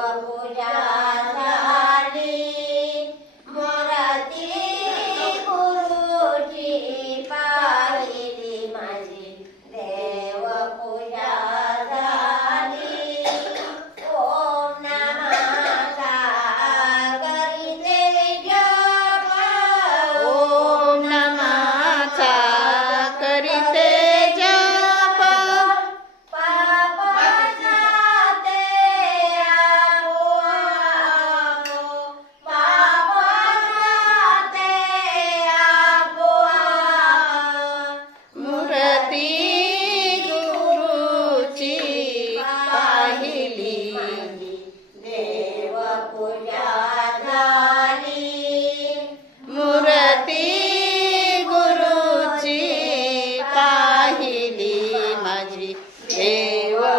我不要